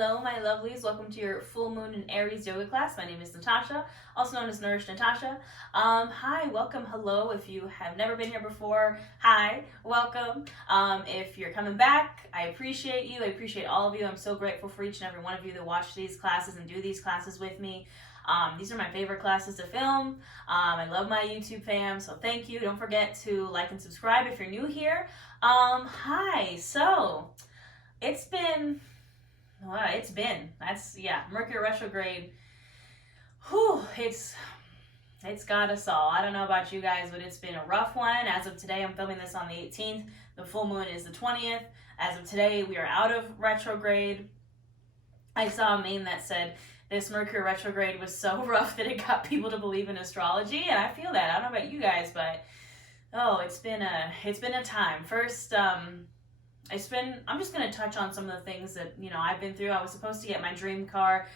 Hello, my lovelies. Welcome to your full moon and Aries yoga class. My name is Natasha, also known as Nourished Natasha. Hi, welcome, hello. If you have never been here before, hi, welcome. If you're coming back, I appreciate you. I appreciate all of you. I'm so grateful for each and every one of you that watch these classes and do these classes with me. These are my favorite classes to film. I love my YouTube fam, so thank you. Don't forget to like and subscribe if you're new here. Hi, so it's been, Mercury retrograde. Whew, it's got us all. I don't know about you guys, but it's been a rough one. As of today, I'm filming this on the 18th. The full moon is the 20th. As of today, we are out of retrograde. I saw a meme that said this Mercury retrograde was so rough that it got people to believe in astrology, and I feel that. I don't know about you guys, but it's been a time. First, I'm just going to touch on some of the things that, I've been through. I was supposed to get my dream car.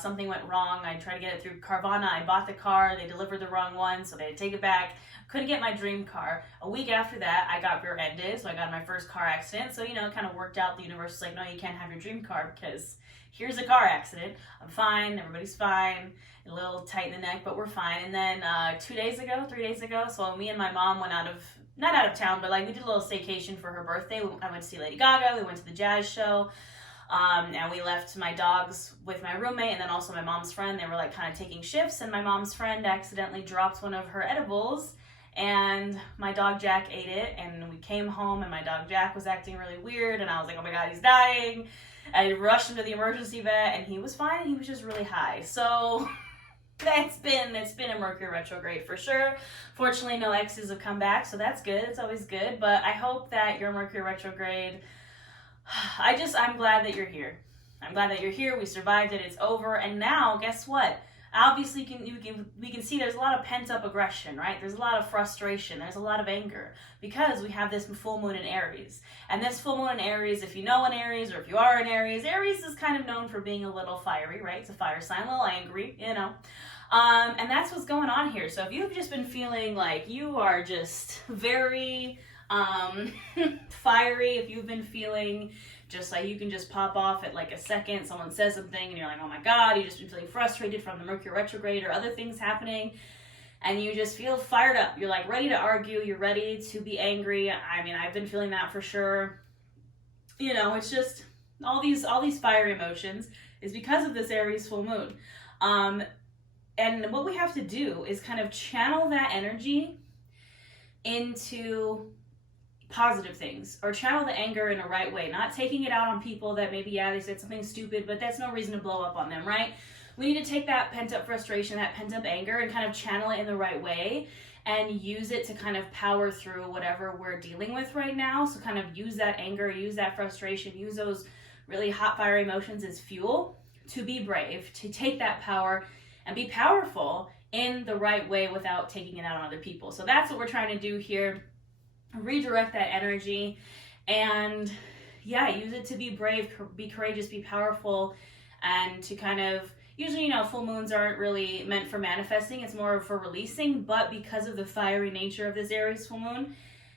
Something went wrong. I tried to get it through Carvana. I bought the car. They delivered the wrong one, so they had to take it back. Couldn't get my dream car. A week after that, I got rear-ended, so I got in my first car accident. So, it kind of worked out. The universe was like, no, you can't have your dream car because here's a car accident. I'm fine. Everybody's fine. A little tight in the neck, but we're fine. And then 3 days ago, so me and my mom went not out of town, but we did a little staycation for her birthday. I went to see Lady Gaga. We went to the jazz show. And we left my dogs with my roommate and then also my mom's friend. They were kind of taking shifts, and my mom's friend accidentally dropped one of her edibles, and my dog Jack ate it. And we came home, and my dog Jack was acting really weird, and I was like, oh my God, he's dying. I rushed him to the emergency vet, and he was fine, and he was just really high. So it's been a Mercury retrograde for sure. Fortunately, no exes have come back, so that's good. It's always good. But I hope that your Mercury retrograde, I'm glad that you're here. I'm glad that you're here. We survived it. It's over. And now, guess what? Obviously, we can see there's a lot of pent-up aggression, right? There's a lot of frustration. There's a lot of anger because we have this full moon in Aries. And this full moon in Aries, if you know an Aries or if you are an Aries is kind of known for being a little fiery, right? It's a fire sign, a little angry, And that's what's going on here. So if you've just been feeling like you are just very fiery, if you've been feeling just like you can just pop off at a second, someone says something and you're like, oh my God, you've just been feeling frustrated from the Mercury retrograde or other things happening, and you just feel fired up. You're ready to argue, you're ready to be angry. I mean, I've been feeling that for sure. It's just all these fiery emotions is because of this Aries full moon. And what we have to do is kind of channel that energy into positive things, or channel the anger in a right way, not taking it out on people that maybe, they said something stupid, but that's no reason to blow up on them, right? We need to take that pent-up frustration, that pent-up anger, and kind of channel it in the right way and use it to kind of power through whatever we're dealing with right now. So kind of use that anger, use that frustration, use those really hot fire emotions as fuel to be brave, to take that power and be powerful in the right way without taking it out on other people. So that's what we're trying to do here. Redirect that energy and use it to be brave, be courageous, be powerful, and to kind of, usually, full moons aren't really meant for manifesting, it's more for releasing, but because of the fiery nature of this Aries full moon,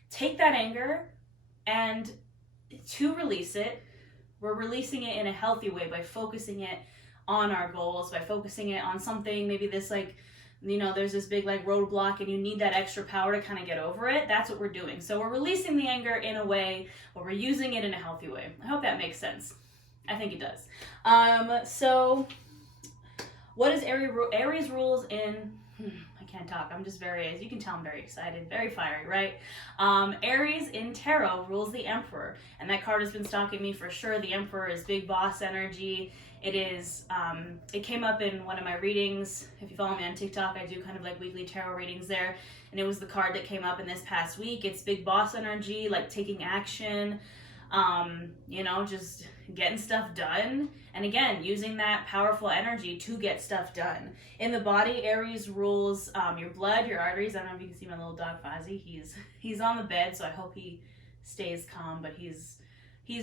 take that anger, and to release it, we're releasing it in a healthy way by focusing it on our goals, by focusing it on something, maybe this there's this big roadblock and you need that extra power to kind of get over it. That's what we're doing. So we're releasing the anger in a way, but we're using it in a healthy way. I hope that makes sense. I think it does. So what is Aries rules in, I can't talk. I'm just as you can tell, I'm very excited, very fiery, right? Aries in tarot rules the Emperor, and that card has been stalking me for sure. The Emperor is big boss energy. It is, it came up in one of my readings. If you follow me on TikTok, I do kind of weekly tarot readings there. And it was the card that came up in this past week. It's big boss energy, taking action, just getting stuff done. And again, using that powerful energy to get stuff done. In the body, Aries rules your blood, your arteries. I don't know if you can see my little dog Fozzie. He's on the bed, so I hope he stays calm, but he's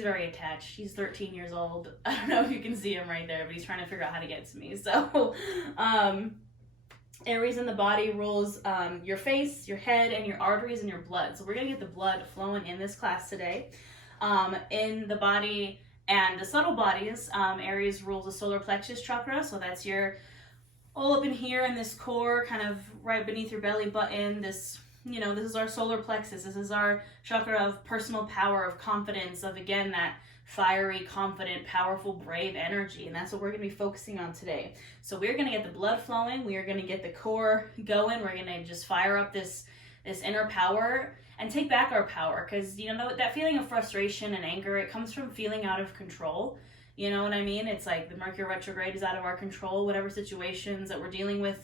very attached. He's 13 years old. I don't know if you can see him right there, but he's trying to figure out how to get to me. So, Aries in the body rules your face, your head, and your arteries and your blood. So we're going to get the blood flowing in this class today. In the body, And the subtle bodies, Aries rules the Solar Plexus Chakra, so that's your all up in here in this core, kind of right beneath your belly button. This, you know, this is our solar plexus. This is our chakra of personal power, of confidence, of, again, that fiery, confident, powerful, brave energy. And that's what we're going to be focusing on today. So we're going to get the blood flowing. We are going to get the core going. We're going to just fire up this inner power and take back our power. Because, you know, that feeling of frustration and anger, it comes from feeling out of control. You know what I mean? It's like the Mercury retrograde is out of our control. Whatever situations that we're dealing with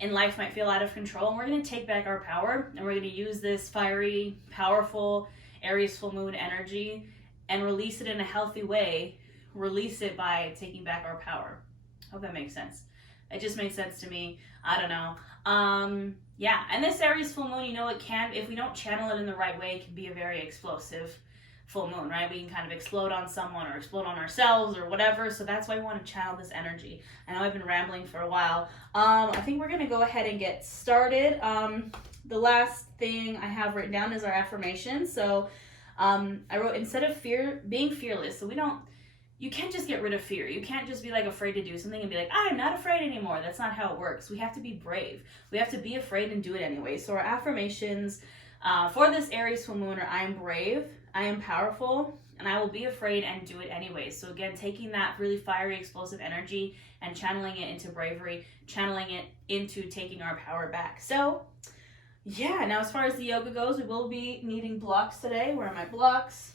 in life might feel out of control. And we're going to take back our power. And we're going to use this fiery, powerful Aries full moon energy and release it in a healthy way. Release it by taking back our power. Hope that makes sense. It just makes sense to me. I don't know. Yeah, and this Aries full moon, you know, it can, if we don't channel it in the right way, it can be a very explosive full moon, right? We can kind of explode on someone or explode on ourselves or whatever. So that's why we want to channel this energy. I know I've been rambling for a while. I think we're going to go ahead and get started. The last thing I have written down is our affirmations. So I wrote, instead of being fearless. So you can't just get rid of fear. You can't just be like afraid to do something and be like, I'm not afraid anymore. That's not how it works. We have to be brave. We have to be afraid and do it anyway. So our affirmations for this Aries full moon are, I am brave, I am powerful, and I will be afraid and do it anyway. So again, taking that really fiery, explosive energy and channeling it into bravery, channeling it into taking our power back. So yeah, now as far as the yoga goes, we will be needing blocks today. Where are my blocks?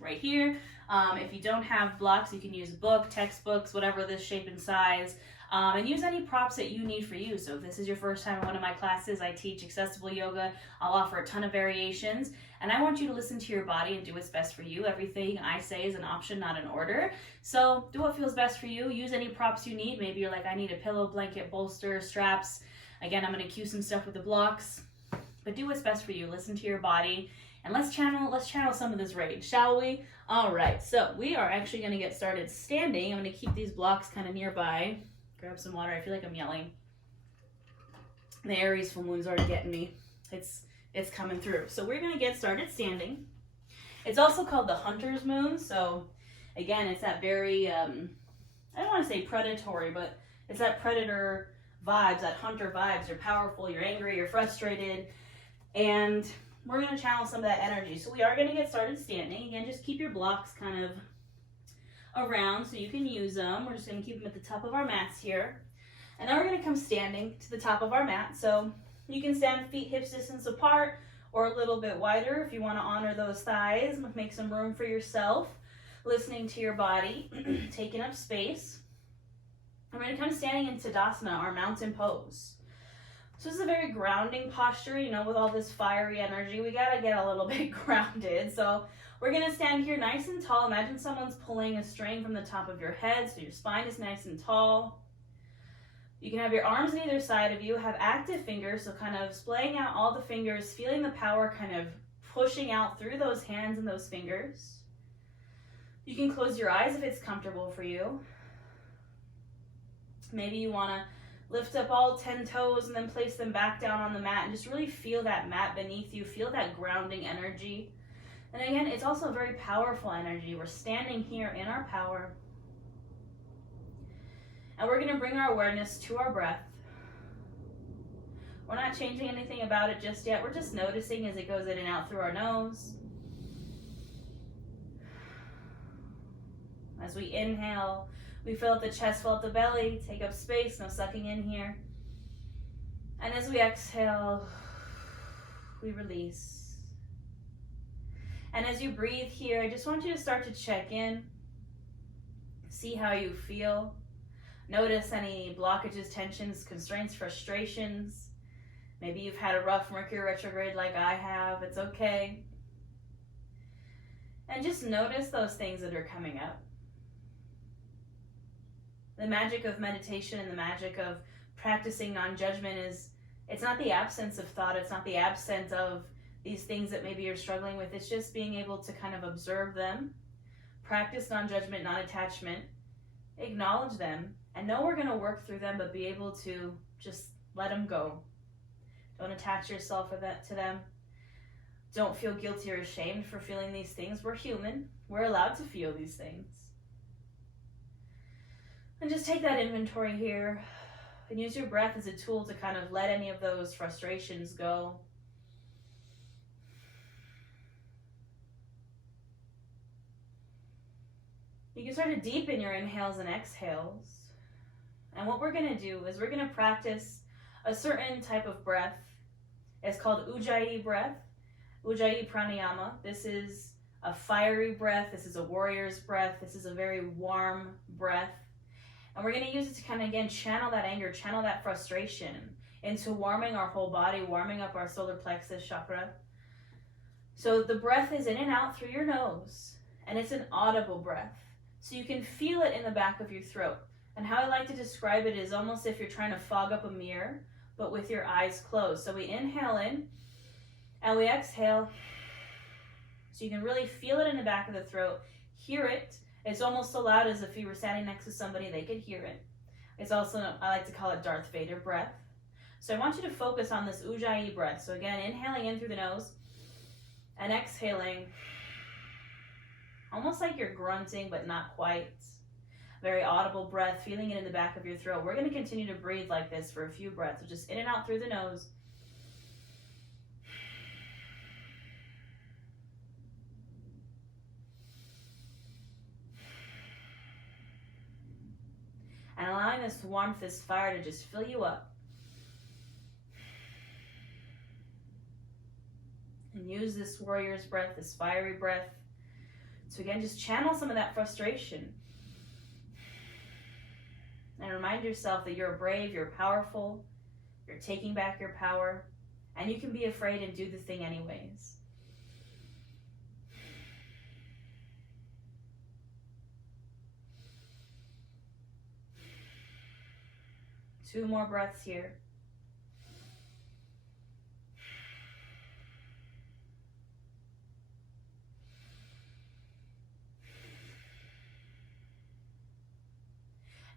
Right here. If you don't have blocks, you can use a book, textbooks, whatever this shape and size, and use any props that you need for you. So if this is your first time in one of my classes, I teach accessible yoga. I'll offer a ton of variations, and I want you to listen to your body and do what's best for you. Everything I say is an option, not an order. So do what feels best for you. Use any props you need. Maybe you're like, I need a pillow, blanket, bolster, straps. Again, I'm going to cue some stuff with the blocks, but do what's best for you. Listen to your body. And let's channel some of this rage, shall we? All right, so we are actually going to get started standing. I'm going to keep these blocks kind of nearby. Grab some water. I feel like I'm yelling. The Aries full moon's already getting me. It's coming through. So we're going to get started standing. It's also called the Hunter's moon. So again, it's that very, I don't want to say predatory, but it's that predator vibes, that hunter vibes. You're powerful, you're angry, you're frustrated, and we're going to channel some of that energy. So we are going to get started standing. Again, just keep your blocks kind of around so you can use them. We're just going to keep them at the top of our mats here. And then we're going to come standing to the top of our mat. So you can stand feet hips distance apart or a little bit wider if you want to honor those thighs. Make some room for yourself, listening to your body, taking up space. We're going to come standing in Tadasana, our mountain pose. So this is a very grounding posture, you know, with all this fiery energy. We got to get a little bit grounded. So we're going to stand here nice and tall. Imagine someone's pulling a string from the top of your head, so your spine is nice and tall. You can have your arms on either side of you, have active fingers, so kind of splaying out all the fingers, feeling the power kind of pushing out through those hands and those fingers. You can close your eyes if it's comfortable for you. Maybe you want to lift up all 10 toes and then place them back down on the mat and just really feel that mat beneath you, feel that grounding energy. And again, it's also a very powerful energy. We're standing here in our power. And we're going to bring our awareness to our breath. We're not changing anything about it just yet. We're just noticing as it goes in and out through our nose. As we inhale, we fill up the chest, fill up the belly, take up space, no sucking in here. And as we exhale, we release. And as you breathe here, I just want you to start to check in. See how you feel. Notice any blockages, tensions, constraints, frustrations. Maybe you've had a rough Mercury retrograde like I have. It's okay. And just notice those things that are coming up. The magic of meditation and the magic of practicing non-judgment is, it's not the absence of thought, it's not the absence of these things that maybe you're struggling with, it's just being able to kind of observe them, practice non-judgment, non-attachment, acknowledge them, and know we're going to work through them, but be able to just let them go. Don't attach yourself to them. Don't feel guilty or ashamed for feeling these things. We're human. We're allowed to feel these things. And just take that inventory here and use your breath as a tool to kind of let any of those frustrations go. You can start to deepen your inhales and exhales. And what we're going to do is we're going to practice a certain type of breath. It's called ujjayi breath, ujjayi pranayama. This is a fiery breath. This is a warrior's breath. This is a very warm breath. And we're going to use it to kind of, again, channel that anger, channel that frustration into warming our whole body, warming up our solar plexus chakra. So the breath is in and out through your nose, and it's an audible breath. So you can feel it in the back of your throat. And how I like to describe it is almost if you're trying to fog up a mirror, but with your eyes closed. So we inhale in, and we exhale. So you can really feel it in the back of the throat, hear it. It's almost so loud as if you were standing next to somebody, they could hear it. It's also, I like to call it Darth Vader breath. So I want you to focus on this ujjayi breath. So again, inhaling in through the nose and exhaling, almost like you're grunting, but not quite. Very audible breath, feeling it in the back of your throat. We're going to continue to breathe like this for a few breaths. So just in and out through the nose. And allowing this warmth, this fire to just fill you up. And use this warrior's breath, this fiery breath, to again just channel some of that frustration. And remind yourself that you're brave, you're powerful, you're taking back your power, and you can be afraid and do the thing anyways. Two more breaths here.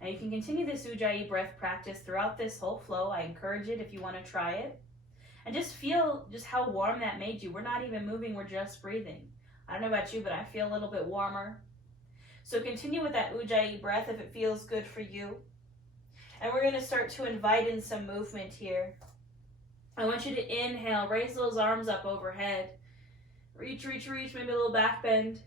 And you can continue this ujjayi breath practice throughout this whole flow. I encourage it if you want to try it. And just feel just how warm that made you. We're not even moving, we're just breathing. I don't know about you, but I feel a little bit warmer. So continue with that ujjayi breath if it feels good for you. And we're going to start to invite in some movement here. I want you to inhale, raise those arms up overhead. Reach, reach, reach, maybe a little back bend.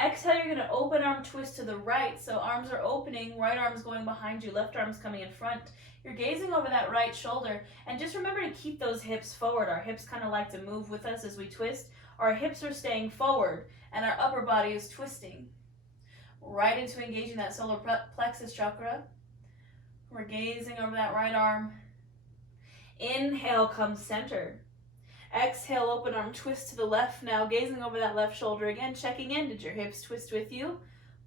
Exhale, you're going to open arm twist to the right. So arms are opening, right arm's going behind you, left arm's coming in front. You're gazing over that right shoulder. And just remember to keep those hips forward. Our hips kind of like to move with us as we twist. Our hips are staying forward and our upper body is twisting. Right into engaging that solar plexus chakra. We're gazing over that right arm. Inhale, come center. Exhale, open arm twist to the left now, gazing over that left shoulder again, checking in. Did your hips twist with you?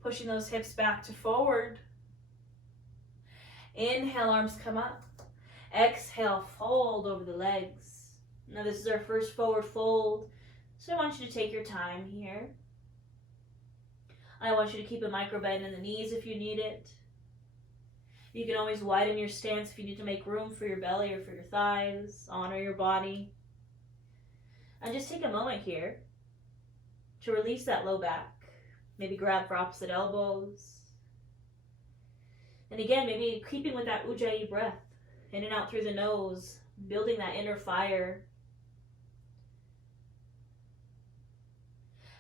Pushing those hips back to forward. Inhale, arms come up. Exhale, fold over the legs. Now this is our first forward fold, so I want you to take your time here. I want you to keep a micro bend in the knees if you need it. You can always widen your stance if you need to make room for your belly or for your thighs. Honor your body. And just take a moment here to release that low back. Maybe grab for opposite elbows. And again, maybe keeping with that ujjayi breath. In and out through the nose, building that inner fire.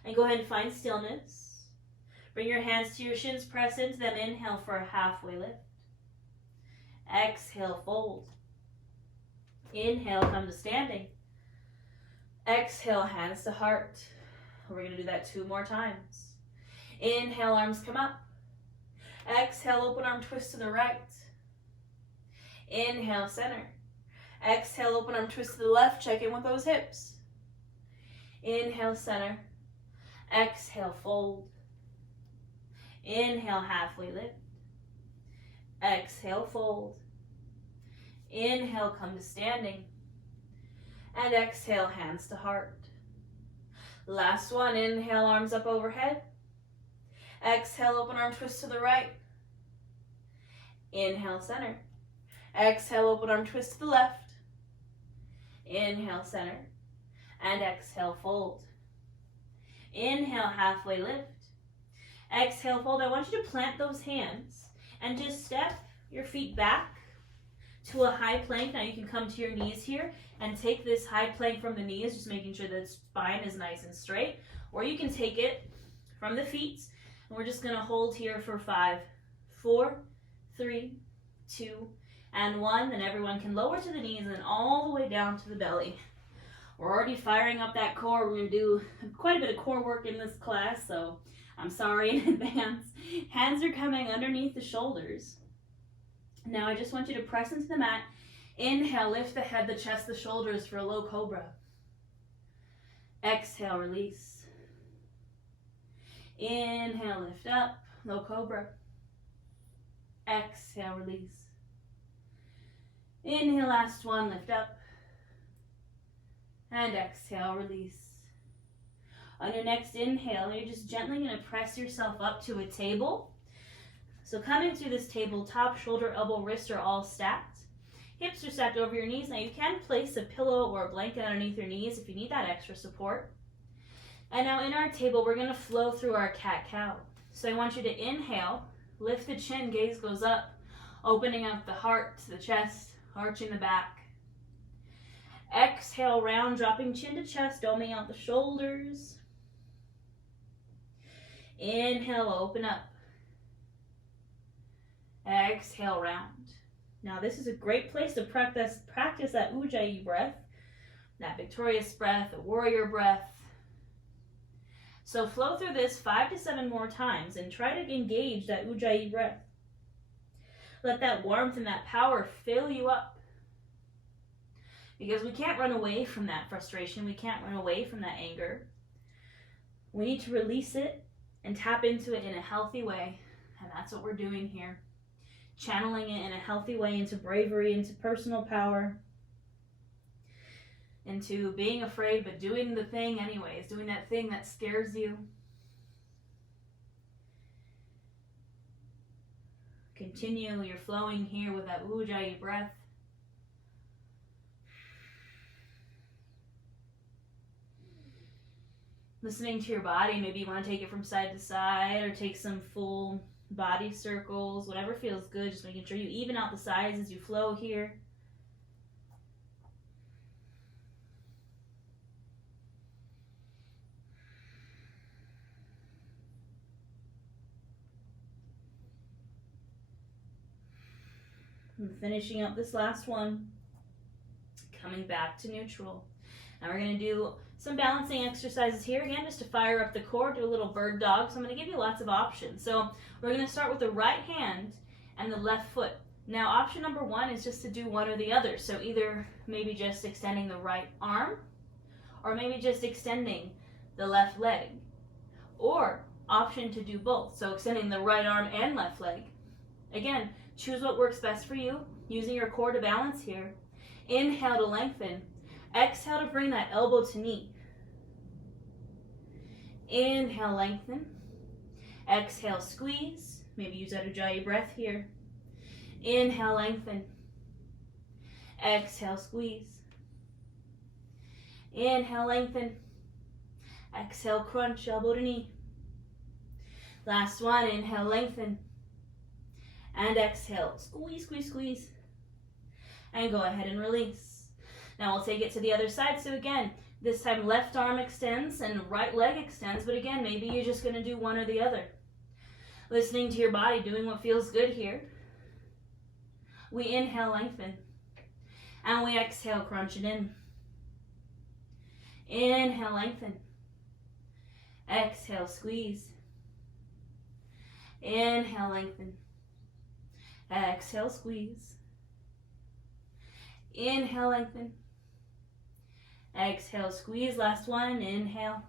And go ahead and find stillness. Bring your hands to your shins, press into them. Inhale for a halfway lift. Exhale, fold. Inhale, come to standing. Exhale, hands to heart. We're going to do that 2 more times. Inhale, arms come up. Exhale, open arm twist to the right. Inhale, center. Exhale, open arm twist to the left. Check in with those hips. Inhale, center. Exhale, fold. Inhale, halfway lift. Exhale, fold. Inhale, come to standing. And exhale, hands to heart. Last one, inhale, arms up overhead. Exhale, open arm twist to the right. Inhale, center. Exhale, open arm twist to the left. Inhale, center. And exhale, fold. Inhale, halfway lift. Exhale, fold. I want you to plant those hands and just step your feet back to a high plank. Now you can come to your knees here and take this high plank from the knees, just making sure the spine is nice and straight. Or you can take it from the feet, and we're just gonna hold here for 5, 4, 3, 2, and 1. Then everyone can lower to the knees and then all the way down to the belly. We're already firing up that core. We're gonna do quite a bit of core work in this class, so I'm sorry in advance. Hands are coming underneath the shoulders. Now I just want you to press into the mat. Inhale, lift the head, the chest, the shoulders for a low cobra. Exhale, release. Inhale, lift up, low cobra. Exhale, release. Inhale, last one, lift up. And exhale, release. On your next inhale, you're just gently going to press yourself up to a table. So coming to this table, top, shoulder, elbow, wrist are all stacked. Hips are stacked over your knees. Now you can place a pillow or a blanket underneath your knees if you need that extra support. And now in our table, we're going to flow through our cat-cow. So I want you to inhale, lift the chin, gaze goes up, opening up the heart to the chest, arching the back. Exhale, round, dropping chin to chest, doming out the shoulders. Inhale, open up. Exhale, round. Now this is a great place to practice that ujjayi breath, that victorious breath, the warrior breath. So flow through this 5 to 7 more times and try to engage that ujjayi breath. Let that warmth and that power fill you up. Because we can't run away from that frustration. We can't run away from that anger. We need to release it and tap into it in a healthy way. And that's what we're doing here. Channeling it in a healthy way into bravery, into personal power, into being afraid but doing the thing anyways, doing that thing that scares you. Continue your flowing here with that ujjayi breath. Listening to your body, maybe you want to take it from side to side or take some full body circles, whatever feels good, just making sure you even out the sides as you flow here. And finishing up this last one, coming back to neutral. Now we're going to do some balancing exercises here again, just to fire up the core, do a little bird dog. So I'm going to give you lots of options. So we're going to start with the right hand and the left foot. Now option number 1 is just to do one or the other. So either maybe just extending the right arm, or maybe just extending the left leg. Or option to do both, so extending the right arm and left leg. Again, choose what works best for you, using your core to balance here. Inhale to lengthen. Exhale to bring that elbow to knee. Inhale, lengthen. Exhale, squeeze. Maybe use that ujjayi breath here. Inhale, lengthen. Exhale, squeeze. Inhale, lengthen. Exhale, crunch, elbow to knee. Last one, inhale, lengthen. And exhale, squeeze, squeeze, squeeze. And go ahead and release. Now we'll take it to the other side. So again, this time left arm extends and right leg extends, but again, maybe you're just going to do one or the other. Listening to your body, doing what feels good here. We inhale, lengthen. And we exhale, crunch it in. Inhale, lengthen. Exhale, squeeze. Inhale, lengthen. Exhale, squeeze. Inhale, lengthen. Exhale, squeeze. Last one, inhale.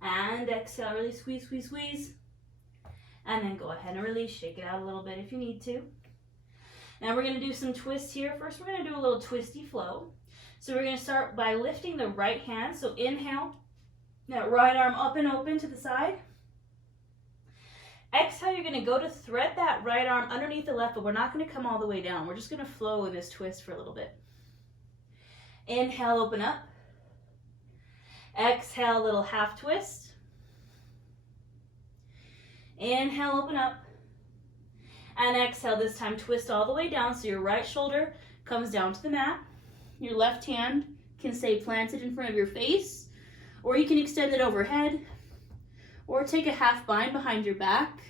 And exhale, really squeeze, squeeze, squeeze. And then go ahead and release. Shake it out a little bit if you need to. Now we're going to do some twists here. First, we're going to do a little twisty flow. So we're going to start by lifting the right hand. So inhale, that right arm up and open to the side. Exhale, you're going to go to thread that right arm underneath the left, but we're not going to come all the way down. We're just going to flow with this twist for a little bit. Inhale, open up. Exhale, little half twist. Inhale, open up. And exhale, this time twist all the way down so your right shoulder comes down to the mat. Your left hand can stay planted in front of your face, or you can extend it overhead, or take a half bind behind your back.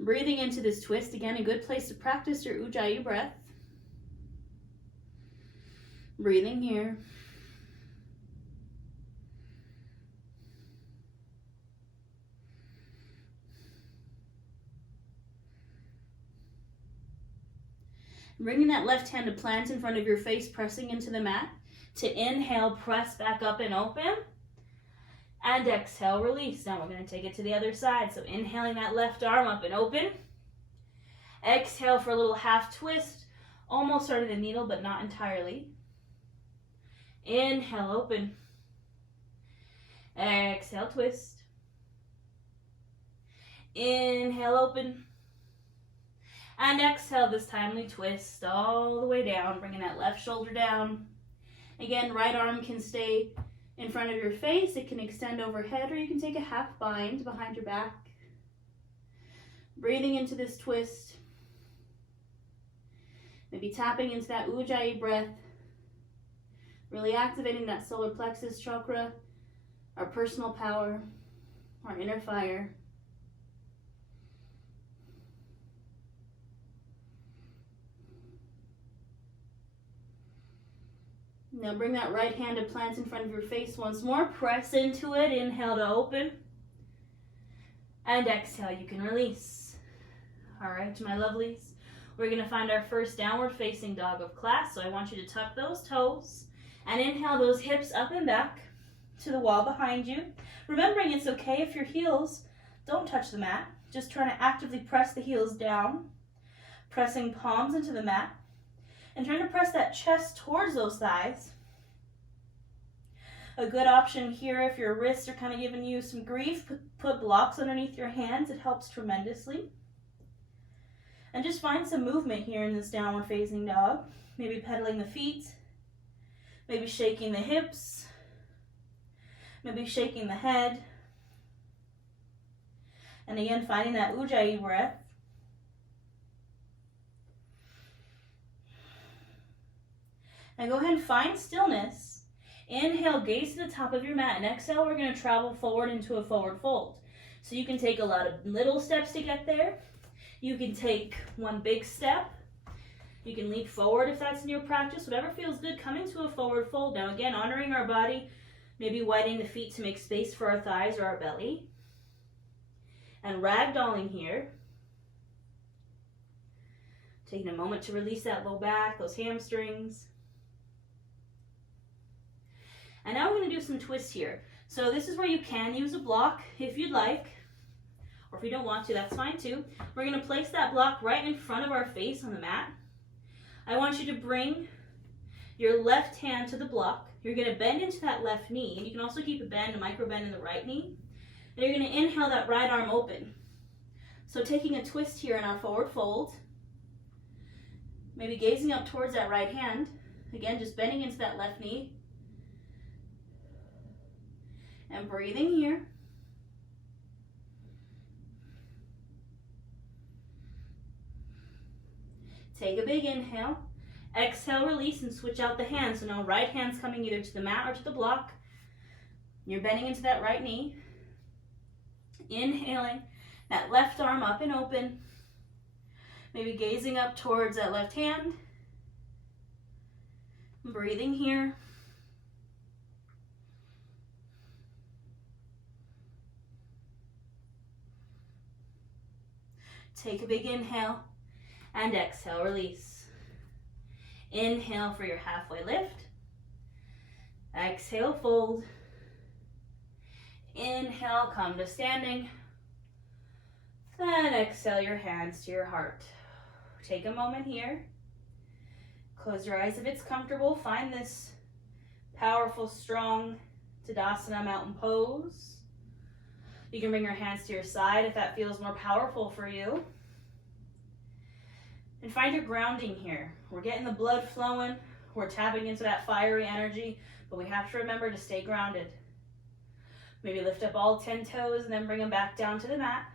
Breathing into this twist, again, a good place to practice your ujjayi breath. Breathing here. Bringing that left hand to plant in front of your face, pressing into the mat. To inhale, press back up and open. And exhale, release. Now we're going to take it to the other side. So inhaling that left arm up and open. Exhale for a little half twist. Almost starting the needle, but not entirely. Inhale, open. Exhale, twist. Inhale, open. And exhale, this time we twist all the way down, bringing that left shoulder down. Again, right arm can stay in front of your face. It can extend overhead, or you can take a half bind behind your back. Breathing into this twist. Maybe tapping into that ujjayi breath. Really activating that solar plexus chakra, our personal power, our inner fire. Now bring that right hand to plant in front of your face once more. Press into it. Inhale to open. And exhale, you can release. All right, my lovelies. We're going to find our first downward facing dog of class. So I want you to tuck those toes and inhale those hips up and back to the wall behind you. Remembering it's okay if your heels don't touch the mat. Just trying to actively press the heels down. Pressing palms into the mat. And trying to press that chest towards those thighs. A good option here, if your wrists are kind of giving you some grief, put blocks underneath your hands. It helps tremendously. And just find some movement here in this downward facing dog. Maybe pedaling the feet. Maybe shaking the hips. Maybe shaking the head. And again, finding that ujjayi breath. Now go ahead and find stillness. Inhale, gaze to the top of your mat, and exhale, we're going to travel forward into a forward fold. So you can take a lot of little steps to get there. You can take one big step. You can leap forward if that's in your practice. Whatever feels good, come into a forward fold. Now again, honoring our body, maybe widening the feet to make space for our thighs or our belly. And ragdolling here. Taking a moment to release that low back, those hamstrings. And now we're going to do some twists here. So this is where you can use a block if you'd like, or if you don't want to, that's fine too. We're going to place that block right in front of our face on the mat. I want you to bring your left hand to the block. You're going to bend into that left knee, and you can also keep a micro bend in the right knee. And you're going to inhale that right arm open. So taking a twist here in our forward fold, maybe gazing up towards that right hand. Again, just bending into that left knee. And breathing here. Take a big inhale. Exhale, release, and switch out the hands. So now right hand's coming either to the mat or to the block. You're bending into that right knee. Inhaling that left arm up and open. Maybe gazing up towards that left hand. Breathing here. Take a big inhale and exhale, release. Inhale for your halfway lift. Exhale, fold. Inhale, come to standing. Then exhale your hands to your heart. Take a moment here. Close your eyes if it's comfortable. Find this powerful, strong Tadasana mountain pose. You can bring your hands to your side if that feels more powerful for you. And find your grounding here. We're getting the blood flowing. We're tapping into that fiery energy, but we have to remember to stay grounded. Maybe lift up all 10 toes and then bring them back down to the mat.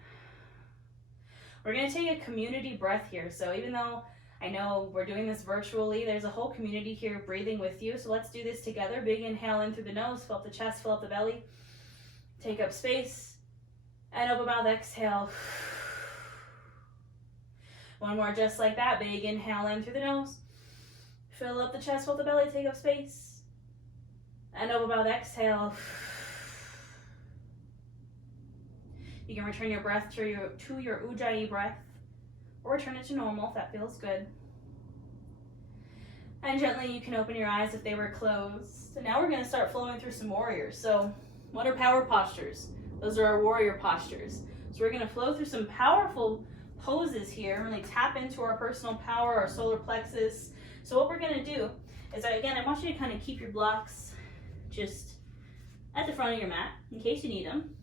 We're going to take a community breath here. So even though I know we're doing this virtually, there's a whole community here breathing with you. So let's do this together. Big inhale in through the nose, fill up the chest, fill up the belly. Take up space. And open mouth, exhale. One more just like that. Big inhale in through the nose. Fill up the chest, fill up the belly, take up space. And open mouth, exhale. You can return your breath to your ujjayi breath, or return it to normal if that feels good. And gently you can open your eyes if they were closed. So now we're going to start flowing through some warriors. So what are power postures? Those are our warrior postures. So we're going to flow through some powerful poses here, really tap into our personal power, our solar plexus. So what we're going to do is, again, I want you to kind of keep your blocks just at the front of your mat in case you need them.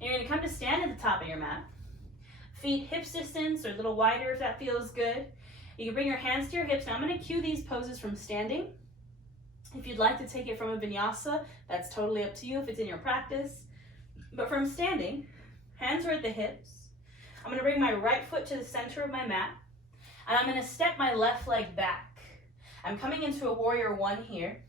And you're going to come to stand at the top of your mat. Feet hips distance or a little wider if that feels good. You can bring your hands to your hips. Now I'm going to cue these poses from standing. If you'd like to take it from a vinyasa, that's totally up to you if it's in your practice. But from standing, hands are at the hips. I'm going to bring my right foot to the center of my mat. And I'm going to step my left leg back. I'm coming into a warrior one here.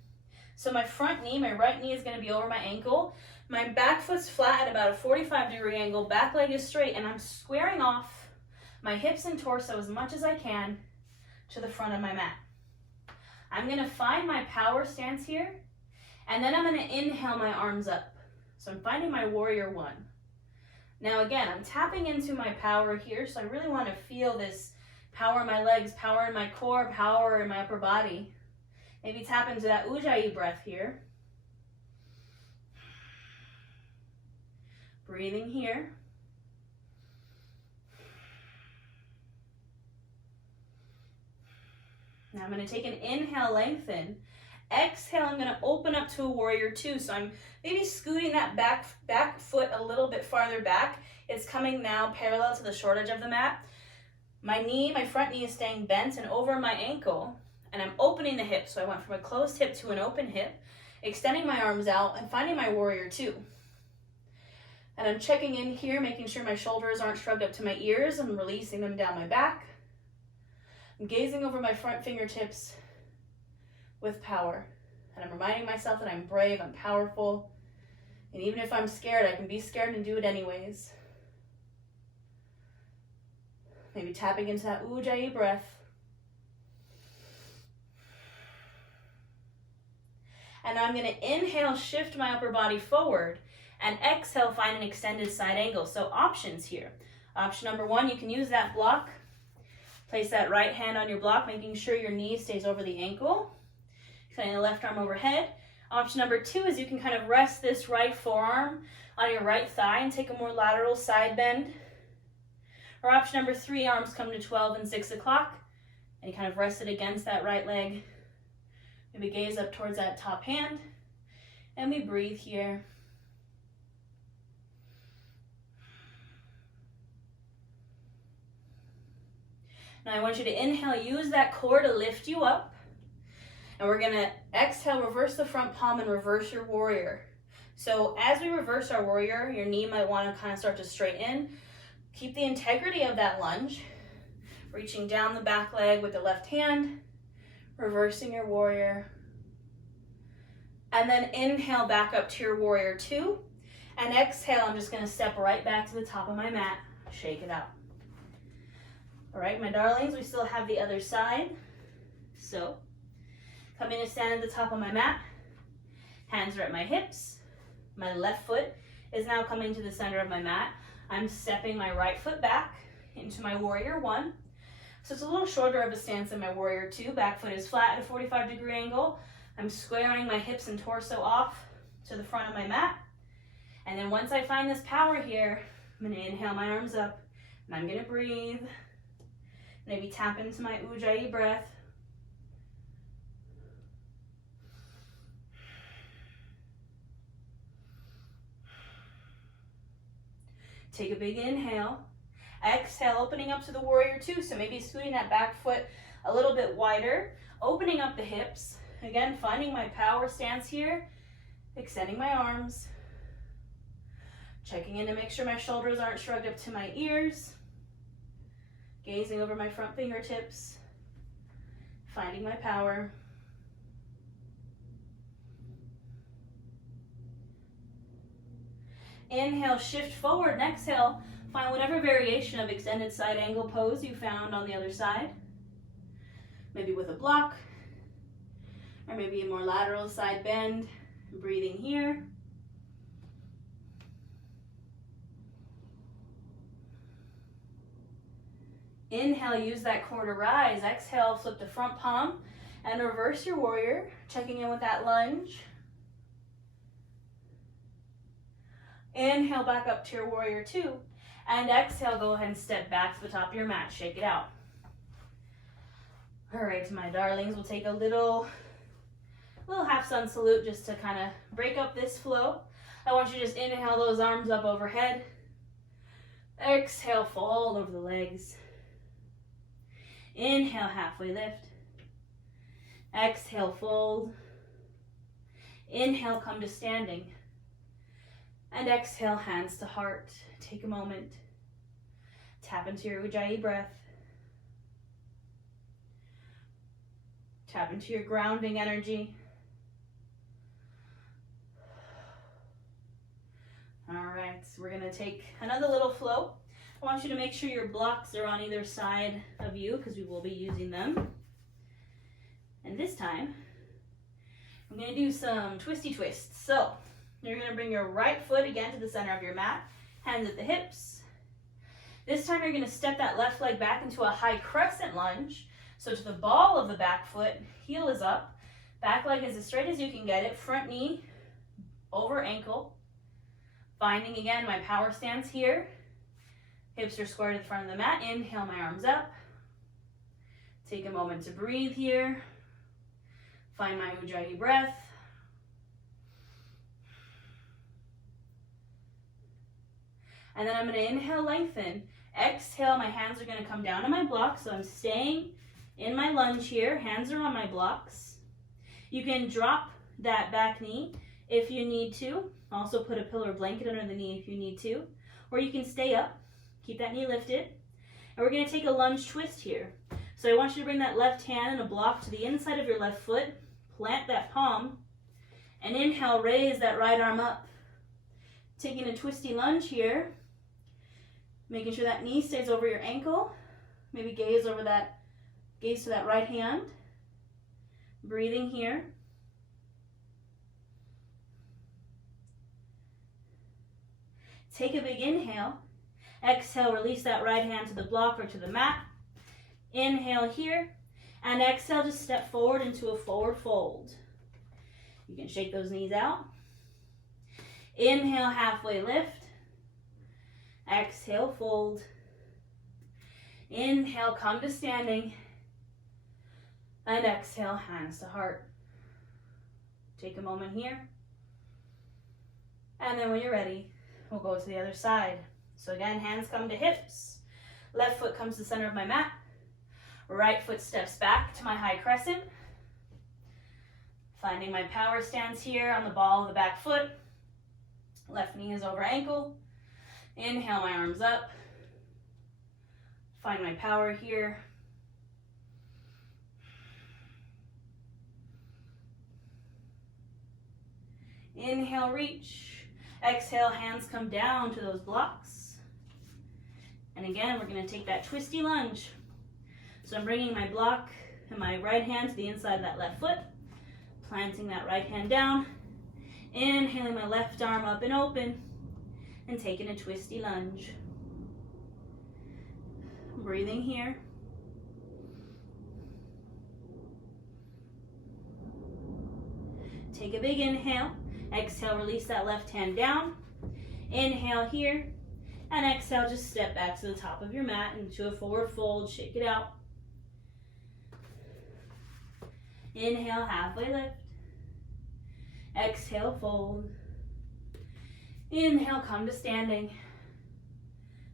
So my front knee, my right knee is going to be over my ankle. My back foot's flat at about a 45-degree angle, back leg is straight, and I'm squaring off my hips and torso as much as I can to the front of my mat. I'm going to find my power stance here, and then I'm going to inhale my arms up. So I'm finding my warrior one. Now again, I'm tapping into my power here, so I really want to feel this power in my legs, power in my core, power in my upper body. Maybe tap into that ujjayi breath here. Breathing here. Now I'm going to take an inhale, lengthen. Exhale, I'm going to open up to a warrior two. So I'm maybe scooting that back foot a little bit farther back. It's coming now parallel to the short edge of the mat. My front knee is staying bent and over my ankle. And I'm opening the hip. So I went from a closed hip to an open hip, extending my arms out and finding my warrior two. And I'm checking in here, making sure my shoulders aren't shrugged up to my ears. I'm releasing them down my back. I'm gazing over my front fingertips with power. And I'm reminding myself that I'm brave, I'm powerful. And even if I'm scared, I can be scared and do it anyways. Maybe tapping into that ujjayi breath. And I'm going to inhale, shift my upper body forward. And exhale, find an extended side angle. So options here. Option number one, you can use that block. Place that right hand on your block, making sure your knee stays over the ankle. Extending the left arm overhead. Option number two is you can kind of rest this right forearm on your right thigh and take a more lateral side bend. Or option number three, arms come to 12 and 6 o'clock. And you kind of rest it against that right leg. Maybe gaze up towards that top hand. And we breathe here. Now I want you to inhale, use that core to lift you up. And we're going to exhale, reverse the front palm and reverse your warrior. So as we reverse our warrior, your knee might want to kind of start to straighten. Keep the integrity of that lunge. Reaching down the back leg with the left hand. Reversing your warrior. And then inhale back up to your warrior two. And exhale, I'm just going to step right back to the top of my mat. Shake it out. All right, my darlings, we still have the other side. So, coming to stand at the top of my mat. Hands are at my hips. My left foot is now coming to the center of my mat. I'm stepping my right foot back into my warrior one. So it's a little shorter of a stance than my warrior two. Back foot is flat at a 45-degree angle. I'm squaring my hips and torso off to the front of my mat. And then once I find this power here, I'm going to inhale my arms up and I'm going to breathe. Maybe tap into my ujjayi breath. Take a big inhale. Exhale, opening up to the warrior two. So maybe scooting that back foot a little bit wider, opening up the hips, Again, finding my power stance here, extending my arms, checking in to make sure my shoulders aren't shrugged up to my ears, gazing over my front fingertips, finding my power. Inhale, shift forward, and exhale, find whatever variation of extended side angle pose you found on the other side. Maybe with a block, or maybe a more lateral side bend. Breathing here. Inhale, use that core to rise. Exhale, flip the front palm and reverse your warrior, checking in with that lunge. Inhale, back up to your warrior two. And exhale, go ahead and step back to the top of your mat. Shake it out. All right, my darlings, we'll take a little half sun salute just to kind of break up this flow. I want you to just inhale those arms up overhead. Exhale, fold over the legs. Inhale, halfway lift. Exhale, fold. Inhale, come to standing. And exhale, hands to heart. Take a moment. Tap into your ujjayi breath. Tap into your grounding energy. All right, so we're gonna take another little flow. I want you to make sure your blocks are on either side of you because we will be using them. And this time, I'm gonna do some twisty twists. So, you're gonna bring your right foot again to the center of your mat, hands at the hips. This time you're gonna step that left leg back into a high crescent lunge. So to the ball of the back foot, heel is up, back leg is as straight as you can get it, front knee over ankle. Finding again my power stance here. Hips are square to the front of the mat. Inhale, my arms up. Take a moment to breathe here. Find my ujjayi breath. And then I'm going to inhale, lengthen. Exhale, my hands are going to come down to my blocks. So I'm staying in my lunge here. Hands are on my blocks. You can drop that back knee if you need to. Also put a pillow or blanket under the knee if you need to. Or you can stay up. Keep that knee lifted. And we're going to take a lunge twist here. So I want you to bring that left hand and a block to the inside of your left foot. Plant that palm. And inhale, raise that right arm up. Taking a twisty lunge here. Making sure that knee stays over your ankle. Maybe gaze to that right hand. Breathing here. Take a big inhale. Exhale, release that right hand to the block or to the mat. Inhale here. And exhale, just step forward into a forward fold. You can shake those knees out. Inhale, halfway lift. Exhale, fold. Inhale, come to standing. And exhale, hands to heart. Take a moment here. And then when you're ready, we'll go to the other side. So again, hands come to hips. Left foot comes to the center of my mat. Right foot steps back to my high crescent. Finding my power stance here on the ball of the back foot. Left knee is over ankle. Inhale, my arms up. Find my power here. Inhale, reach. Exhale, hands come down to those blocks. And again, we're going to take that twisty lunge. So I'm bringing my block and my right hand to the inside of that left foot. Planting that right hand down. Inhaling my left arm up and open. And taking a twisty lunge. Breathing here. Take a big inhale. Exhale, release that left hand down. Inhale here. And exhale, just step back to the top of your mat into a forward fold. Shake it out. Inhale, halfway lift. Exhale, fold. Inhale, come to standing.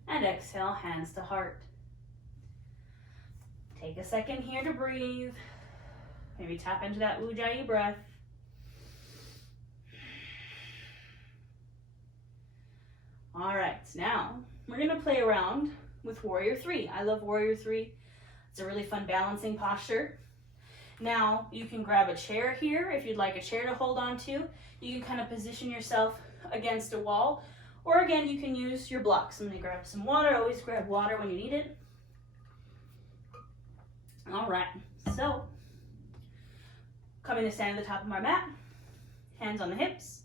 And exhale, hands to heart. Take a second here to breathe. Maybe tap into that ujjayi breath. All right, now we're gonna play around with Warrior 3. I love Warrior 3. It's a really fun balancing posture. Now you can grab a chair here if you'd like a chair to hold on to. You can kind of position yourself against a wall, or again, you can use your blocks. I'm gonna grab some water. Always grab water when you need it. All right, so coming to stand at the top of my mat, hands on the hips,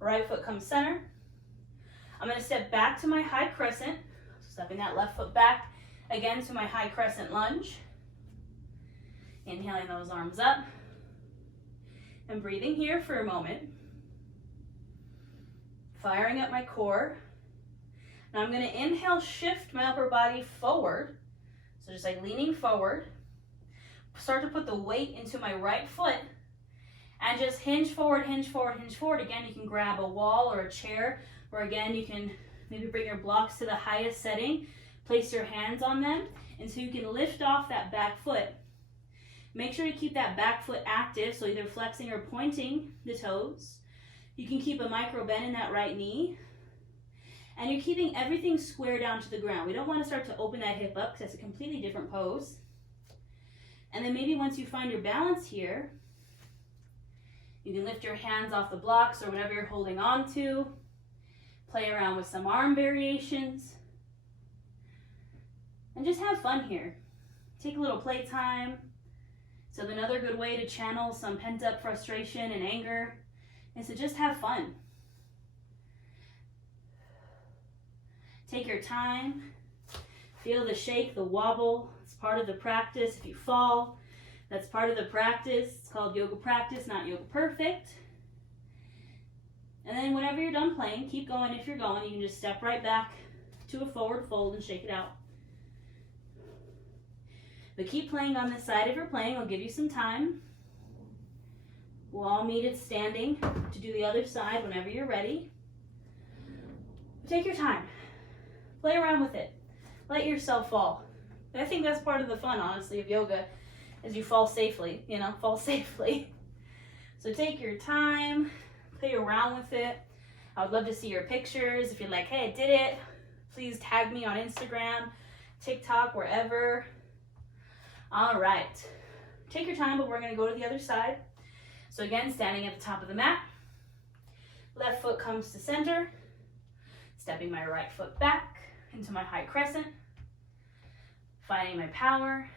right foot comes center. I'm gonna step back to my high crescent, stepping that left foot back again to my high crescent lunge. Inhaling those arms up and breathing here for a moment. Firing up my core. Now I'm gonna inhale, shift my upper body forward. So just like leaning forward. Start to put the weight into my right foot and just hinge forward, hinge forward, hinge forward. Again, you can grab a wall or a chair, or again, you can maybe bring your blocks to the highest setting, place your hands on them, and so you can lift off that back foot. Make sure to keep that back foot active, so either flexing or pointing the toes. You can keep a micro bend in that right knee, and you're keeping everything square down to the ground. We don't want to start to open that hip up because that's a completely different pose. And then maybe once you find your balance here, you can lift your hands off the blocks or whatever you're holding on to. Play around with some arm variations. And just have fun here. Take a little playtime. So another good way to channel some pent-up frustration and anger is to just have fun. Take your time. Feel the shake, the wobble. It's part of the practice. If you fall, that's part of the practice. It's called yoga practice, not yoga perfect. And then whenever you're done playing, keep going. If you're going, you can just step right back to a forward fold and shake it out. But keep playing on this side if you're playing. I'll give you some time. We'll all meet at standing to do the other side whenever you're ready. Take your time. Play around with it. Let yourself fall. I think that's part of the fun, honestly, of yoga, is you fall safely, fall safely. So take your time, play around with it. I would love to see your pictures. If you're like, hey, I did it, please tag me on Instagram, TikTok, wherever. All right. Take your time, but we're going to go to the other side. So again, standing at the top of the mat. Left foot comes to center. Stepping my right foot back into my high crescent. Finding my power.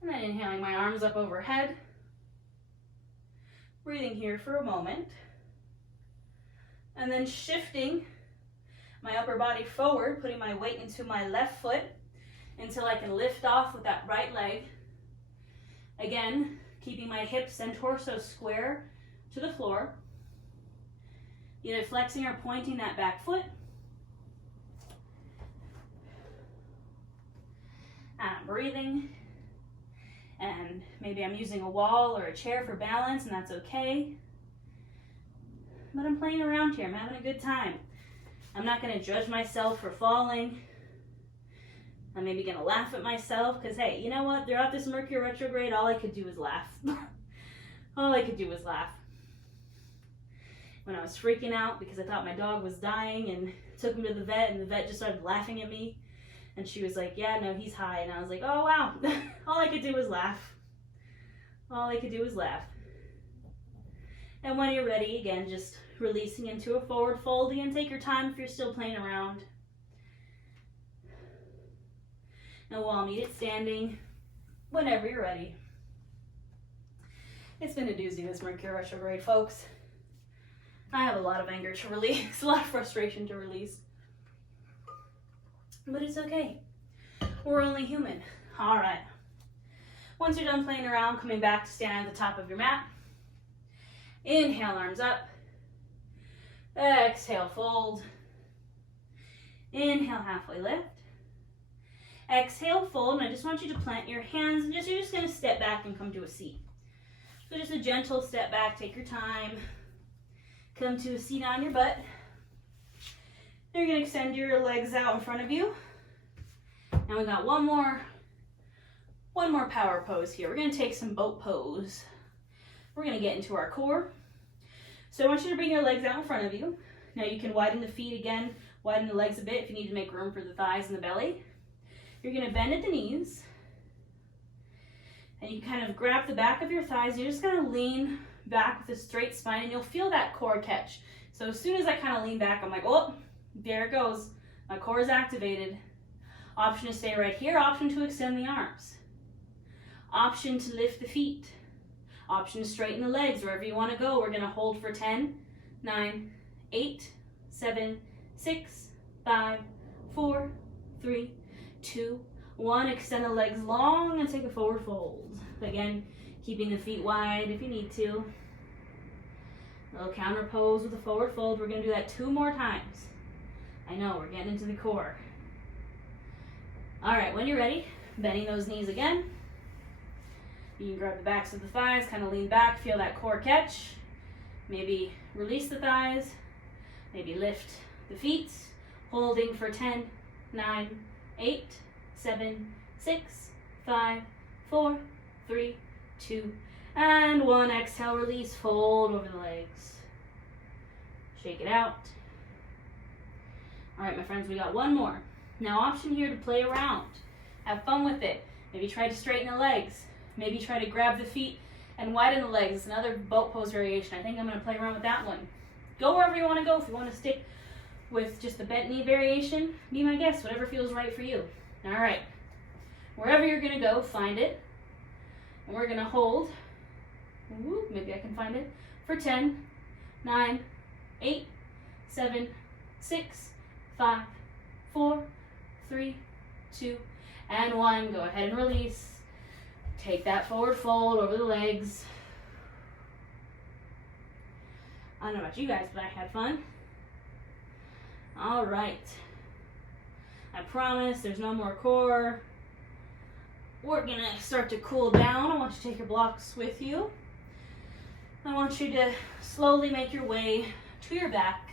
And then inhaling my arms up overhead. Breathing here for a moment. And then shifting my upper body forward, putting my weight into my left foot until I can lift off with that right leg. Again, keeping my hips and torso square to the floor. Either flexing or pointing that back foot. And I'm breathing. And maybe I'm using a wall or a chair for balance, and that's okay. But I'm playing around here. I'm having a good time. I'm not going to judge myself for falling. I'm maybe going to laugh at myself because, hey, you know what? Throughout this Mercury retrograde, all I could do was laugh. All I could do was laugh. When I was freaking out because I thought my dog was dying and took him to the vet, and the vet just started laughing at me. And she was like, yeah, no, he's high. And I was like, oh, wow. All I could do was laugh. All I could do was laugh. And when you're ready, again, just releasing into a forward fold. Again, take your time if you're still playing around. And we'll all meet it standing whenever you're ready. It's been a doozy, this Mercury retrograde, folks. I have a lot of anger to release, a lot of frustration to release. But it's okay. We're only human. All right. Once you're done playing around, coming back to stand at the top of your mat. Inhale, arms up. Exhale, fold. Inhale, halfway lift. Exhale, fold, and I just want you to plant your hands, and you're just going to step back and come to a seat. So just a gentle step back, take your time. Come to a seat on your butt. Then you're going to extend your legs out in front of you. And we got one more One more power pose here. We're going to take some boat pose. We're going to get into our core. So I want you to bring your legs out in front of you. Now you can widen the feet again, widen the legs a bit if you need to make room for the thighs and the belly. You're going to bend at the knees. And you kind of grab the back of your thighs. You're just going to lean back with a straight spine, and you'll feel that core catch. So as soon as I kind of lean back, I'm like, oh, there it goes. My core is activated. Option to stay right here. Option to extend the arms. Option to lift the feet. Option to straighten the legs wherever you want to go. We're going to hold for 10, 9, 8, 7, 6, 5, 4, 3, 2, 1. Extend the legs long and take a forward fold. Again, keeping the feet wide if you need to. A little counter pose with a forward fold. We're going to do that 2 more times. I know, we're getting into the core. All right, when you're ready, bending those knees again. You can grab the backs of the thighs, kind of lean back, feel that core catch. Maybe release the thighs. Maybe lift the feet. Holding for 10, 9, 8, 7, 6, 5, 4, 3, 2, and 1. Exhale, release, fold over the legs. Shake it out. All right, my friends, we got one more. Now, option here to play around. Have fun with it. Maybe try to straighten the legs. Maybe try to grab the feet and widen the legs. It's another boat pose variation. I think I'm going to play around with that one. Go wherever you want to go. If you want to stick with just the bent knee variation, be my guest. Whatever feels right for you. All right. Wherever you're going to go, find it. And we're going to hold. Ooh, maybe I can find it. For 10, 9, 8, 7, 6, 5, 4, 3, 2, and 1. Go ahead and release. Take that forward fold over the legs. I don't know about you guys, but I had fun. All right. I promise there's no more core. We're going to start to cool down. I want you to take your blocks with you. I want you to slowly make your way to your back.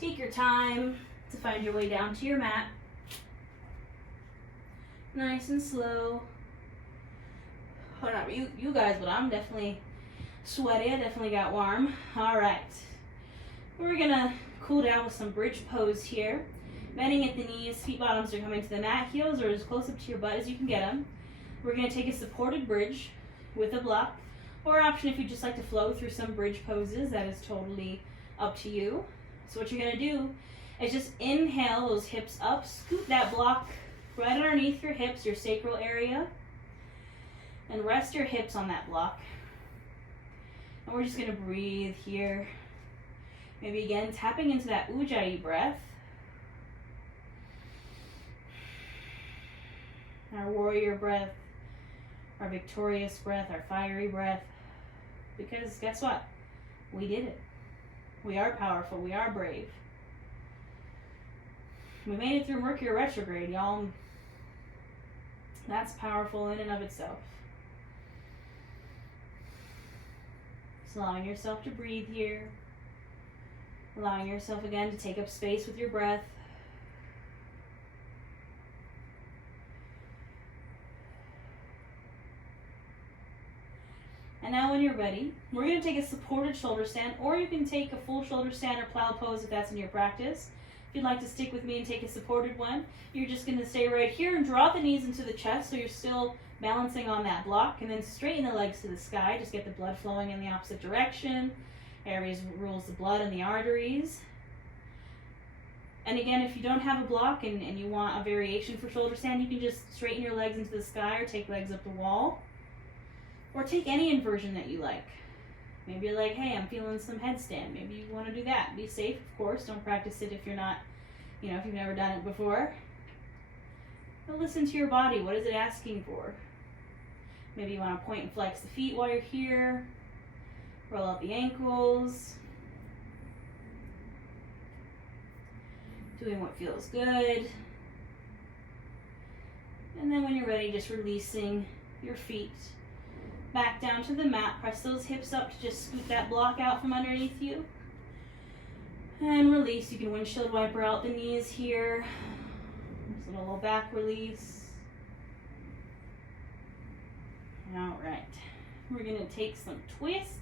Take your time to find your way down to your mat. Nice and slow. Hold on, you guys, but I'm definitely sweaty. I definitely got warm. All right. We're going to cool down with some bridge pose here. Bending at the knees, feet bottoms are coming to the mat. Heels are as close up to your butt as you can get them. We're going to take a supported bridge with a block. Or option if you just like to flow through some bridge poses, that is totally up to you. So what you're going to do is just inhale those hips up, scoop that block right underneath your hips, your sacral area, and rest your hips on that block. And we're just going to breathe here. Maybe again, tapping into that ujjayi breath. Our warrior breath, our victorious breath, our fiery breath. Because guess what? We did it. We are powerful. We are brave. We made it through Mercury retrograde, y'all. That's powerful in and of itself. Just allowing yourself to breathe here. Allowing yourself again to take up space with your breath. And now when you're ready, we're going to take a supported shoulder stand, or you can take a full shoulder stand or plow pose if that's in your practice. If you'd like to stick with me and take a supported one, you're just going to stay right here and drop the knees into the chest so you're still balancing on that block, and then straighten the legs to the sky. Just get the blood flowing in the opposite direction. Aries rules the blood and the arteries. And again, if you don't have a block and you want a variation for shoulder stand, you can just straighten your legs into the sky or take legs up the wall. Or take any inversion that you like. Maybe you're like, hey, I'm feeling some headstand. Maybe you want to do that. Be safe, of course. Don't practice it if you're not, if you've never done it before. But listen to your body. What is it asking for? Maybe you want to point and flex the feet while you're here. Roll out the ankles. Doing what feels good. And then when you're ready, just releasing your feet back down to the mat. Press those hips up to just scoop that block out from underneath you. And release. You can windshield wiper out the knees here. Just a little back release. All right. We're going to take some twists.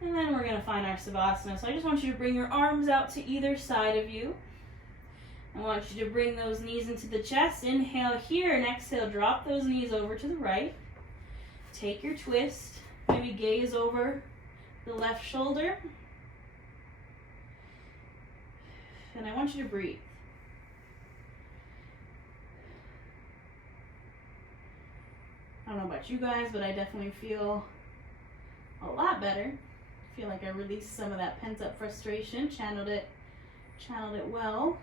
And then we're going to find our Savasana. So I just want you to bring your arms out to either side of you. I want you to bring those knees into the chest. Inhale here and exhale. Drop those knees over to the right. Take your twist. Maybe gaze over the left shoulder. And I want you to breathe. I don't know about you guys, but I definitely feel a lot better. I feel like I released some of that pent up frustration, channeled it well.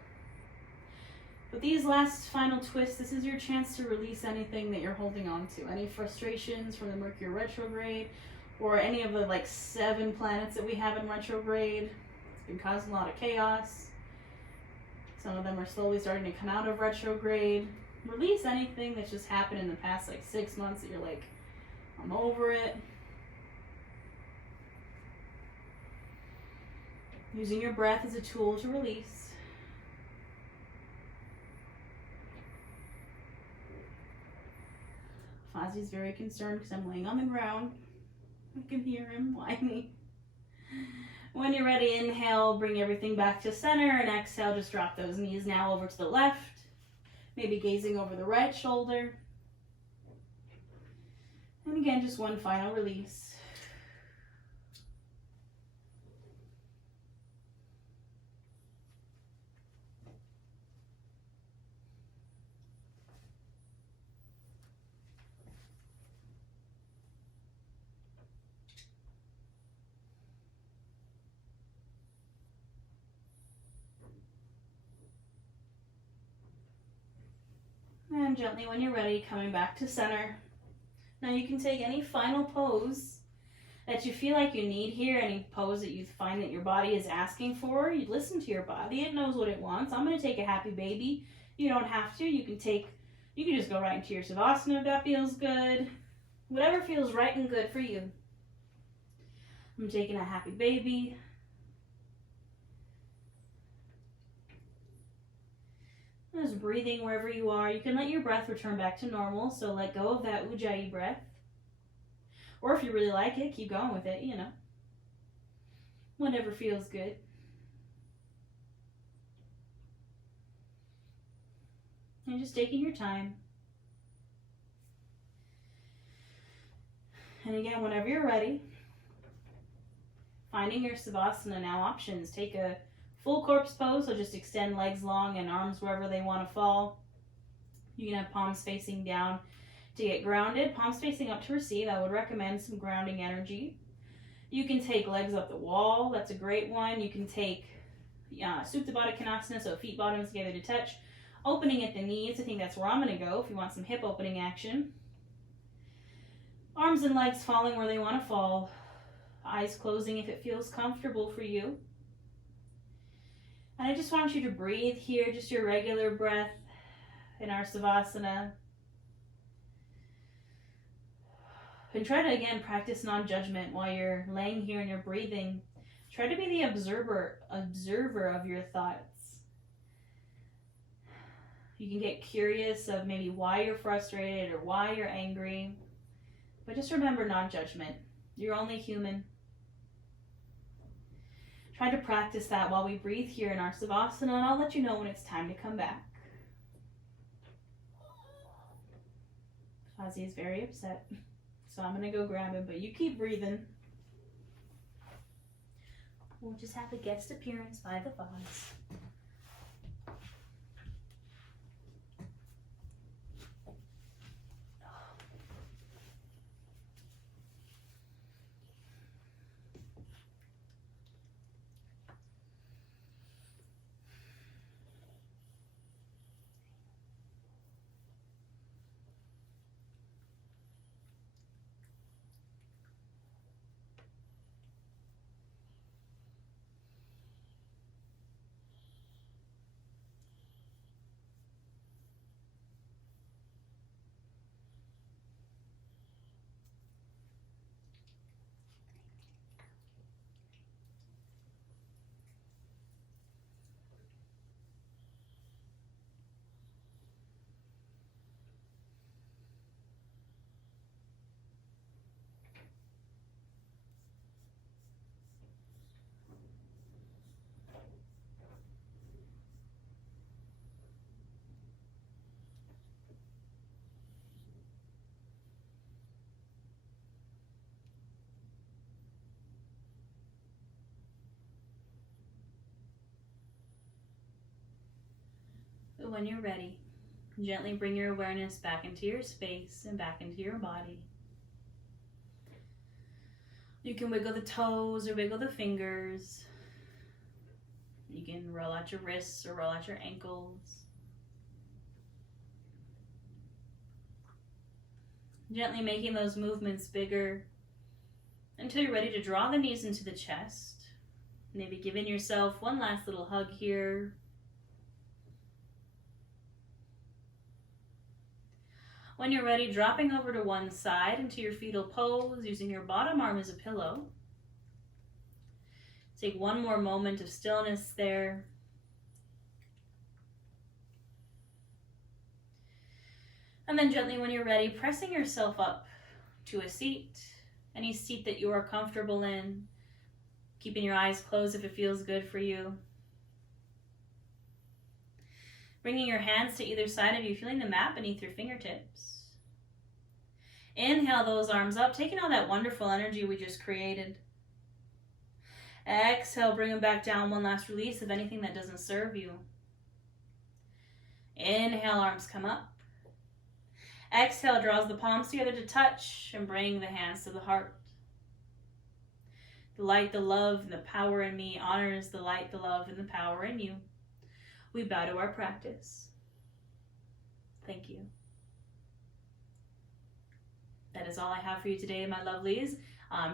But these last final twists, this is your chance to release anything that you're holding on to. Any frustrations from the Mercury retrograde or any of the 7 planets that we have in retrograde. It's been causing a lot of chaos. Some of them are slowly starting to come out of retrograde. Release anything that's just happened in the past 6 months that you're like, I'm over it. Using your breath as a tool to release. Fozzie's very concerned because I'm laying on the ground. I can hear him whining. When you're ready, inhale, bring everything back to center, and exhale, just drop those knees now over to the left. Maybe gazing over the right shoulder. And again, just one final release. And gently, when you're ready, coming back to center. Now you can take any final pose that you feel like you need here, any pose that you find that your body is asking for. You listen to your body, it knows what it wants. I'm going to take a happy baby. You don't have to. You can just go right into your Savasana if that feels good. Whatever feels right and good for you. I'm taking a happy baby. Just breathing wherever you are. You can let your breath return back to normal, so let go of that ujjayi breath. Or if you really like it, keep going with it, Whatever feels good. And just taking your time. And again, whenever you're ready, finding your Savasana now options. Take a full corpse pose, so just extend legs long and arms wherever they want to fall. You can have palms facing down to get grounded, palms facing up to receive. I would recommend some grounding energy. You can take legs up the wall. That's a great one. You can take Supta Baddha Konasana, so feet bottoms together to touch. Opening at the knees, I think that's where I'm going to go if you want some hip opening action. Arms and legs falling where they want to fall. Eyes closing if it feels comfortable for you. And I just want you to breathe here, just your regular breath in our Savasana. And try to, again, practice non-judgment while you're laying here and you're breathing. Try to be the observer of your thoughts. You can get curious of maybe why you're frustrated or why you're angry. But just remember non-judgment. You're only human. Try to practice that while we breathe here in our Savasana, and I'll let you know when it's time to come back. Fozzie is very upset, so I'm going to go grab him, but you keep breathing. We'll just have a guest appearance by the Foz. So when you're ready, gently bring your awareness back into your space and back into your body. You can wiggle the toes or wiggle the fingers. You can roll out your wrists or roll out your ankles. Gently making those movements bigger until you're ready to draw the knees into the chest. Maybe giving yourself one last little hug here. When you're ready, dropping over to one side into your fetal pose, using your bottom arm as a pillow. Take one more moment of stillness there. And then gently, when you're ready, pressing yourself up to a seat, any seat that you are comfortable in, keeping your eyes closed if it feels good for you. Bringing your hands to either side of you, feeling the mat beneath your fingertips. Inhale those arms up, taking all that wonderful energy we just created. Exhale, bring them back down, one last release of anything that doesn't serve you. Inhale, arms come up. Exhale, draws the palms together to touch and bring the hands to the heart. The light, the love, and the power in me honors the light, the love, and the power in you. We bow to our practice. Thank you. That is all I have for you today, my lovelies.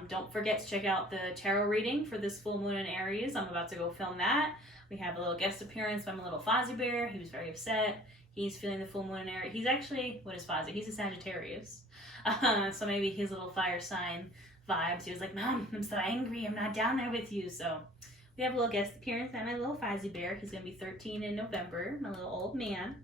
Don't forget to check out the tarot reading for this full moon in Aries. I'm about to go film that. We have a little guest appearance by my little Fozzie Bear. He was very upset. He's feeling the full moon in Aries. He's actually, what is Fozzie? He's a Sagittarius. So maybe his little fire sign vibes. He was like, Mom, I'm so angry. I'm not down there with you. So we have a little guest appearance by my little Fozzie Bear. He's going to be 13 in November, my little old man.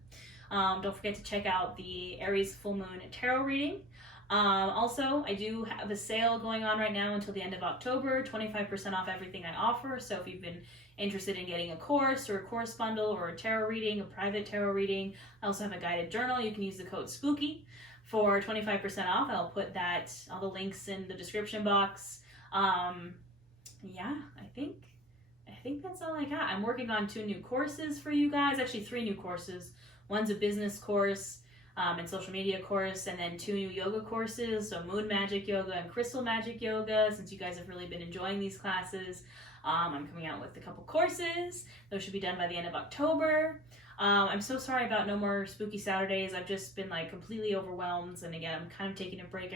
Don't forget to check out the Aries Full Moon Tarot reading. Also, I do have a sale going on right now until the end of October, 25% off everything I offer. So if you've been interested in getting a course or a course bundle or a tarot reading, a private tarot reading, I also have a guided journal. You can use the code SPOOKY for 25% off. I'll put that, all the links in the description box. Yeah, I think that's all I got. I'm working on 2 new courses for you guys, actually 3 new courses. One's a business course, and social media course, and then 2 new yoga courses, so moon magic yoga and crystal magic yoga. Since you guys have really been enjoying these classes, I'm coming out with a couple courses. Those should be done by the end of October. I'm so sorry about no more Spooky Saturdays. I've just been like completely overwhelmed, and again, I'm kind of taking a break.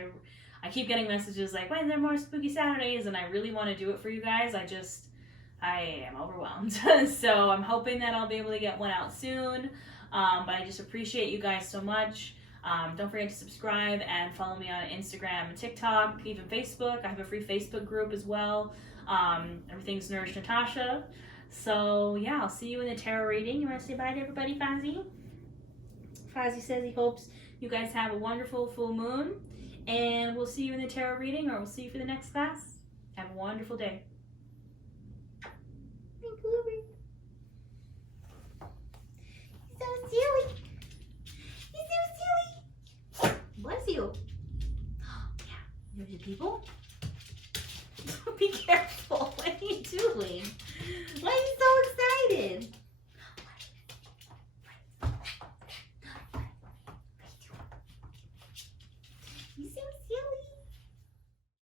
I keep getting messages like, when are there more Spooky Saturdays? And I really want to do it for you guys. I am overwhelmed. So I'm hoping that I'll be able to get one out soon. But I just appreciate you guys so much. Don't forget to subscribe and follow me on Instagram and TikTok, even Facebook. I have a free Facebook group as well. Everything's Nourish Natasha. So yeah, I'll see you in the tarot reading. You want to say bye to everybody, Fozzie? Fozzie says he hopes you guys have a wonderful full moon. And we'll see you in the tarot reading, or we'll see you for the next class. Have a wonderful day. So silly. He's so silly. Bless you. Yeah. There's your people. Be careful. What are you doing? Why are you